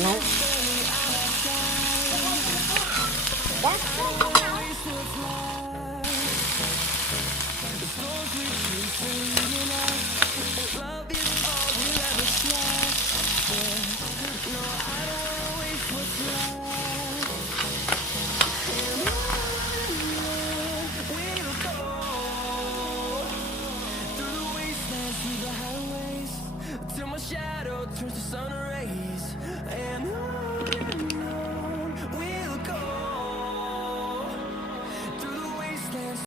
No. That's Till my shadow turns to sun rays, and